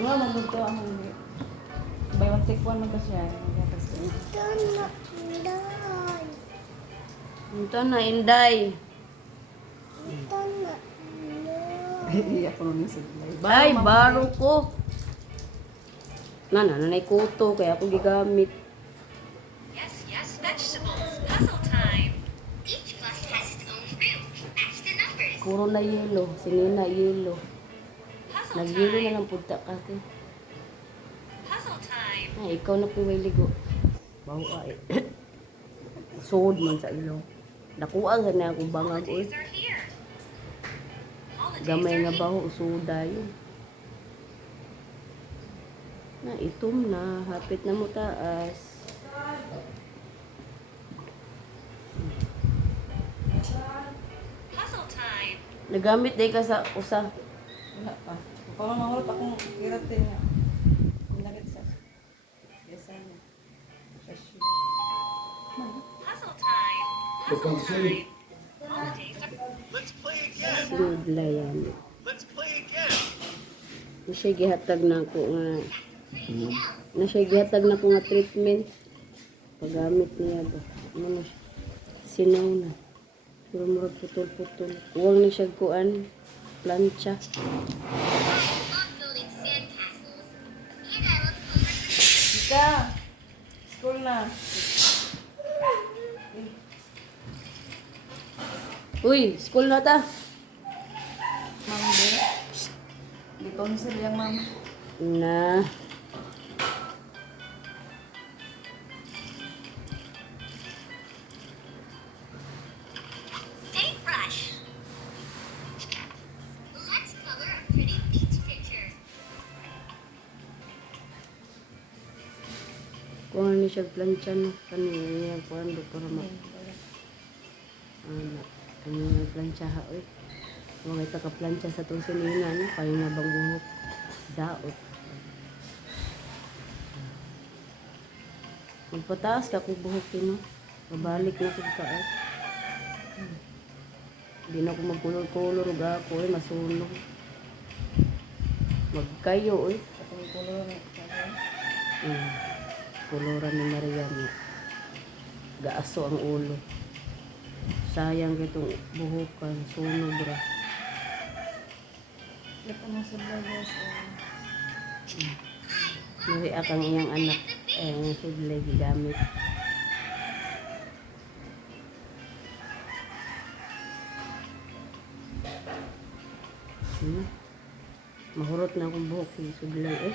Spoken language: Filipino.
Dua man dito ang hindi. By one take one man kasi ay. Ito na, Inday. Iya ko nun sa Ay, baro ko. Nanay kuto, kaya ako gigamit. Yes, vegetables. Puzzle time. Each plus has its own root. Match the numbers. Puro na yelo. Sinina yelo. Puzzle Nagyelo na time. lang punta kasi. Puzzle time. Ay, ikaw na po may ligo. Bawa ay. Sod man sa ilong. Nakuha ka na akong bangag. Holidays are here. Holidays Gamay are nga here. baho, suda yun. Na, itom na. Hapit na mo taas. Puzzle time. Nagamit day ka sa usa. Wala pa. Parang mahulap akong kiratin nga. Nagit sa Yesan. Cashew. Puzzle time. Puzzle time. Holidays are Let's play again. Sinudla yan. Let's play again. Na siya gihatag na ako nga. Na siya gihatag na ako nga treatment. Paggamit niya ba. Ano na siya. Sinaw na. Pero murag putol-putol. Huwag na siya kuan. Plancha. Ika! School na. Uy, school na ta. Ma'am, di. Di counsel yung ma'am. Na. paintbrush. Let's color a pretty beach picture. Kuha ni siya plancha no. Kanina niya kuha do para ma. Ano. Ano yung plancha ha. Uy. Mga ito ka plancha sa tusinina no. Kaya na bang buhok. Daot. Magpataas ka kung buhok yun no. Babalik na sa taas. Hindi na ako magkulor-kulor. Ako eh. Masunog. Magkayo eh. Katong kulor na. Kuluran ni Mariana. Gaaso ang ulo. Sayang itong buhukan. Sunog ra. Ito mo sa vloggers. Nariak ang iyang anak. Ang sudlay gigamit. Mahurot na akong buhok si sudlay eh.